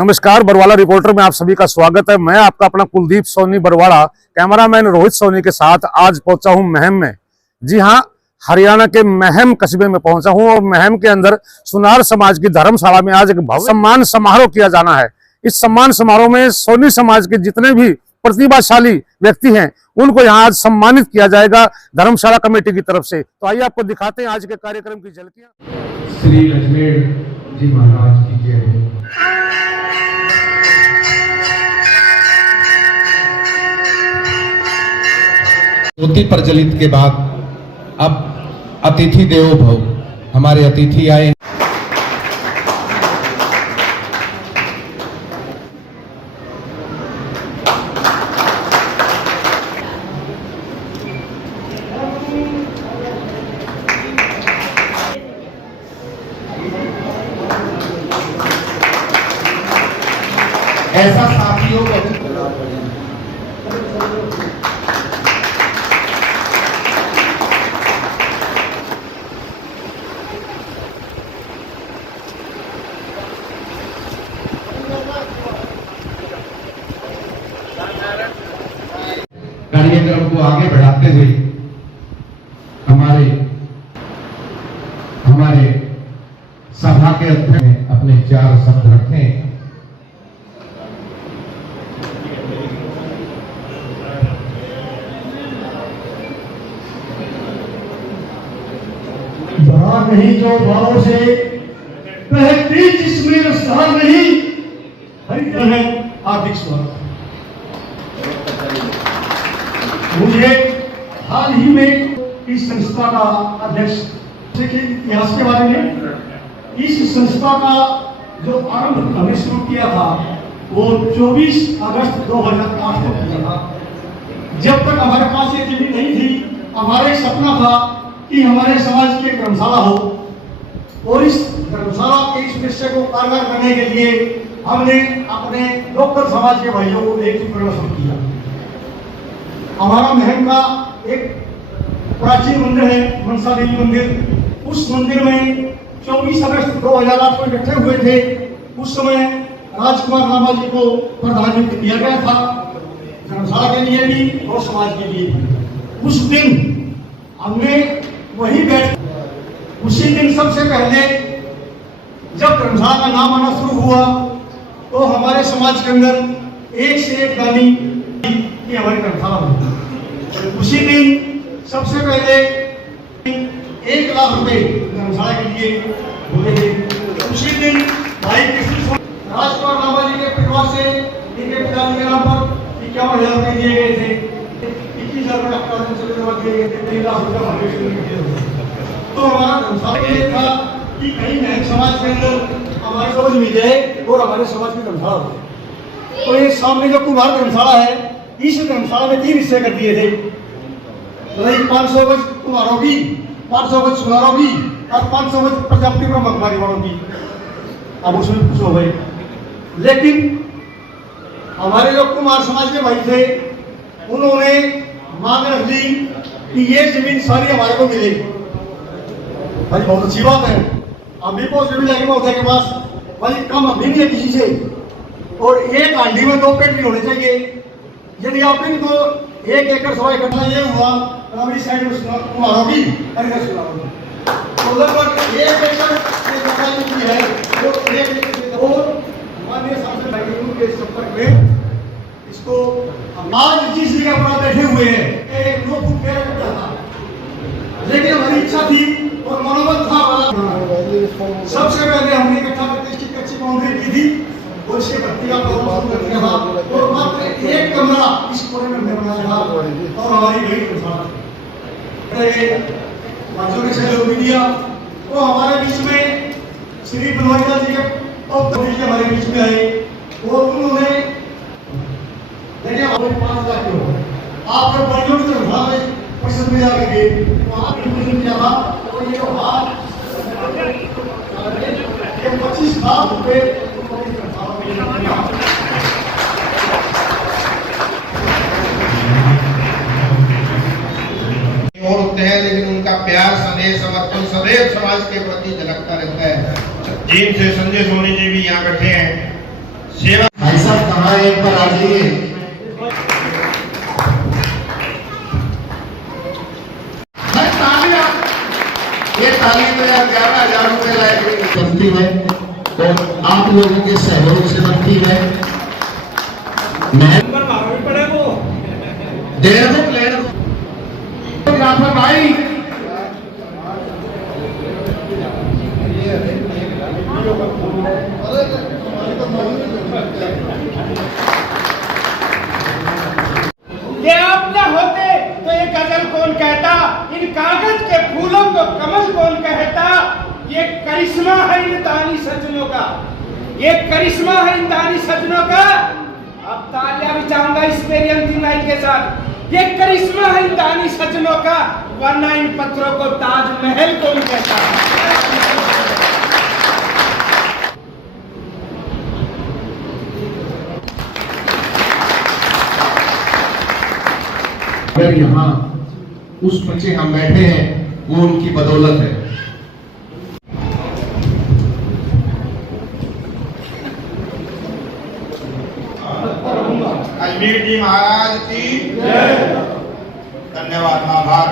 नमस्कार, बरवाला रिपोर्टर में आप सभी का स्वागत है। मैं आपका अपना कुलदीप सोनी बरवाड़ा, कैमरामैन रोहित सोनी के साथ आज पहुंचा हूं महम में। जी हां, हरियाणा के महम कस्बे में पहुंचा हूं और महम के अंदर सुनार समाज की धर्मशाला में आज एक भव्य सम्मान समारोह किया जाना है। इस सम्मान समारोह में सोनी समाज के जितने भी प्रतिभाशाली व्यक्ति हैं उनको यहाँ आज सम्मानित किया जाएगा धर्मशाला कमेटी की तरफ से। तो आइए आपको दिखाते हैं आज के कार्यक्रम की झलकियां। श्री अजमेर जी महाराज की जय। ज्योति प्रज्वलित के बाद अब अतिथि देवो भव, हमारे अतिथि आए। ऐसा साथियों कार्यक्रम को आगे बढ़ाते हुए हमारे सभा के अध्यक्ष ने अपने 4 शब्द रखे। नहीं जो भावों से बहती जिसमें रफ्तार नहीं, हरिजन है हार्दिक स्वागत। मुझे हाल ही में इस संस्था का अध्यक्ष के इतिहास के बारे में, इस संस्था का जो आरंभ हमने शुरू किया था वो 24 अगस्त 2008 को किया था। जब तक हमारे पास ये जमीन नहीं थी, हमारा एक सपना था कि हमारे समाज की एक धर्मशाला हो और इस धर्मशाला के इस विषय को कारगर करने के लिए हमने अपने लोकल समाज के भाइयों को एकजुट करना शुरू किया। हमारा महम का एक प्राचीन मंदिर है, मनसा देवी मंदिर। उस मंदिर में 24 अगस्त 2008 को इकट्ठे हुए थे। उस समय राजकुमार रामा जी को प्रधान नियुक्त किया गया था, धर्मशाला के लिए भी और समाज के लिए भी। उस दिन हमने वही बैठ, उसी दिन सबसे पहले जब धर्मशाला का नाम आना शुरू हुआ तो हमारे समाज के अंदर एक से एक गानी की हमारी धर्मशाला हुई। उसी दिन सबसे पहले 1 लाख रुपए धर्मशाला के लिए बोले थे। उसी दिन भाई कृष्ण राजकुमार रामा जी के परिवार से इनके पिताजी के नाम पर 51,000 रुपए दिए गए थे। 21,000 रुपए दिए गए थे। 3 लाख रुपए तो हमारा धर्मशाला ये था कि कहीं महम समाज के अंदर हमारी समझ मिल जाए और हमारे समाज की धर्मशाला हो। तो ये सामने जो कुमार धर्मशाला है, इस धर्मशाला में 3 हिस्से कर दिए थे। 500 गज कुमारों की, 500 गज सुनारों की और 500 गज प्रजापति ब्रह्मकुमारी वालों की। अब उसमें कुछ हो गए, लेकिन हमारे जो कुमार समाज के भाई थे उन्होंने मांग रख ली कि ये जमीन सारी हमारे को मिलेगी। भाई बहुत अच्छी बात है, हम भी बहुत जमीन लगे होते के पास, भाई कम अभी नहीं है किसी से। और एक हांडी में 2 पेट भी होने चाहिए। यदि आप इनको 1 एकड़ सवा इकट्ठा ये हुआ तो हमारी साइड में कुमारों की तो लगभग 1 एकड़ है जो 1 एकड़ और माननीय सांसद भाई के संपर्क में इसको आज जिस जगह पर बैठे हुए हैं एक 2 फुट घेरा कटा था, लेकिन हमारी इच्छा थी और मनोबल था। सबसे पहले हमने इकट्ठा करके इसकी कच्ची बाउंड्री की थी और इसके भर्ती का काम शुरू कर दिया था और मात्र 1 कमरा इस कोने में हमने बनाया था और हमारी गई बाजू के सहयोग भी दिया। तो हमारे बीच में श्री बनवारीलाल जी के हमारे बीच में आए और उन्होंने देखिए हमें 5 लाख आप जब बड़ियों की तरफ पसंद में जाकर गए वहाँ भी किया था और ये हाथ 25 लाख रुपए और होते हैं, लेकिन उनका प्यार, स्नेह, समर्पण सदैव समाज के प्रति झलकता रहता है। जिनसे संजय सोनी जी भी यहाँ बैठे हैं, कहाँ है, एक बार आ जाइए। ये ताली तो यार 11,000 रुपए लाइक बनती है और आप लोगों के सहयोग से बनती है। मैं डेढ़ फोटोग्राफर भाई ये आप न होते तो ये गजल कौन कहता, इन कागज के फूलों को कमल कौन कहता। ये करिश्मा है इन दानी सज्जनों का, ये करिश्मा है इन दानी सज्जनों का। अब तालियां भी चाहूंगा इस मेरी अंतिम लाइन के साथ। ये करिश्मा है इन दानी सज्जनों का, वरना इन पत्थरों को ताजमहल कौन कहता। अगर यहाँ उस बच्चे हम बैठे हैं वो उनकी बदौलत है। अजमेर जी महाराज की धन्यवाद। आभार।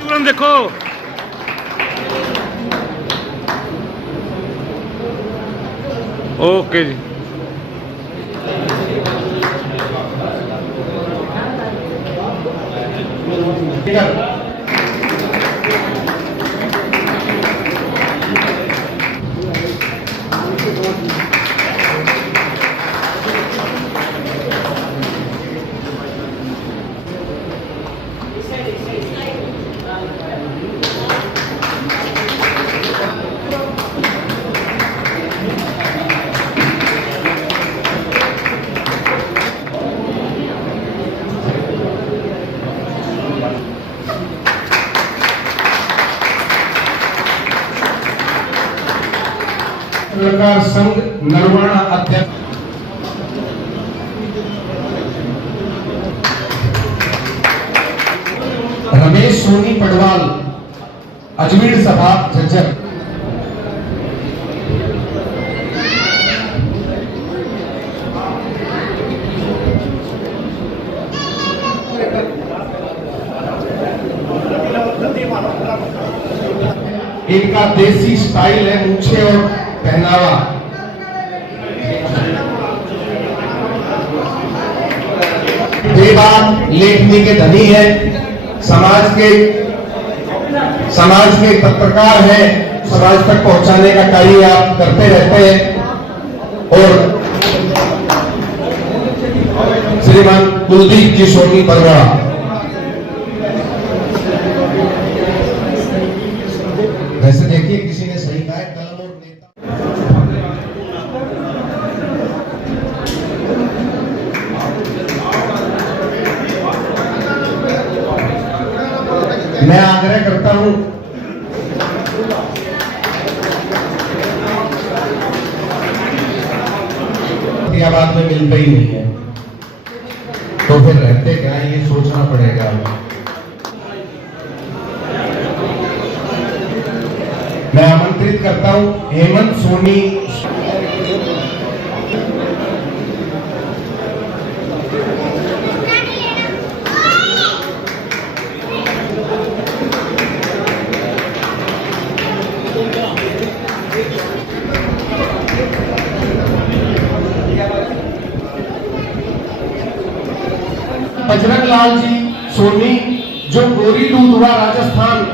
तुरंत देखो ओके जी। पत्रकार संघ नरवाना अध्यक्ष रमेश सोनी पडवाल, अजमेर सभा झज्जर। इनका देसी स्टाइल है, मूछे और पहनावा। बेबाक लेखनी के धनी है, समाज के पत्रकार हैं, समाज तक पहुंचाने का कार्य आप करते रहते हैं। और श्रीमान कुलदीप जी सोनी बरवाड़ा, वैसे देखिए किसी ने सही कहा है, कलम और नेता। मैं आग्रह करता हूं बाद में मिलता ही नहीं है तो फिर रहते क्या, ये सोचना पड़ेगा। मैं आमंत्रित करता हूं हेमंत सोनी। बजरंग लाल जी सोनी, जो गोरी दूध हुआ राजस्थान।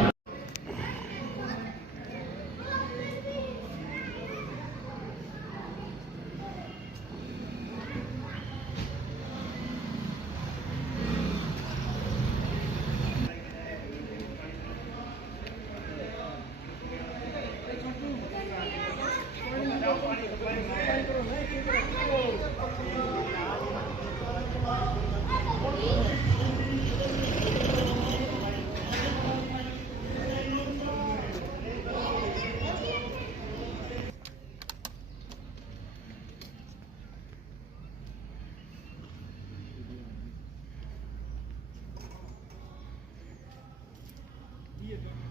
लिए थे।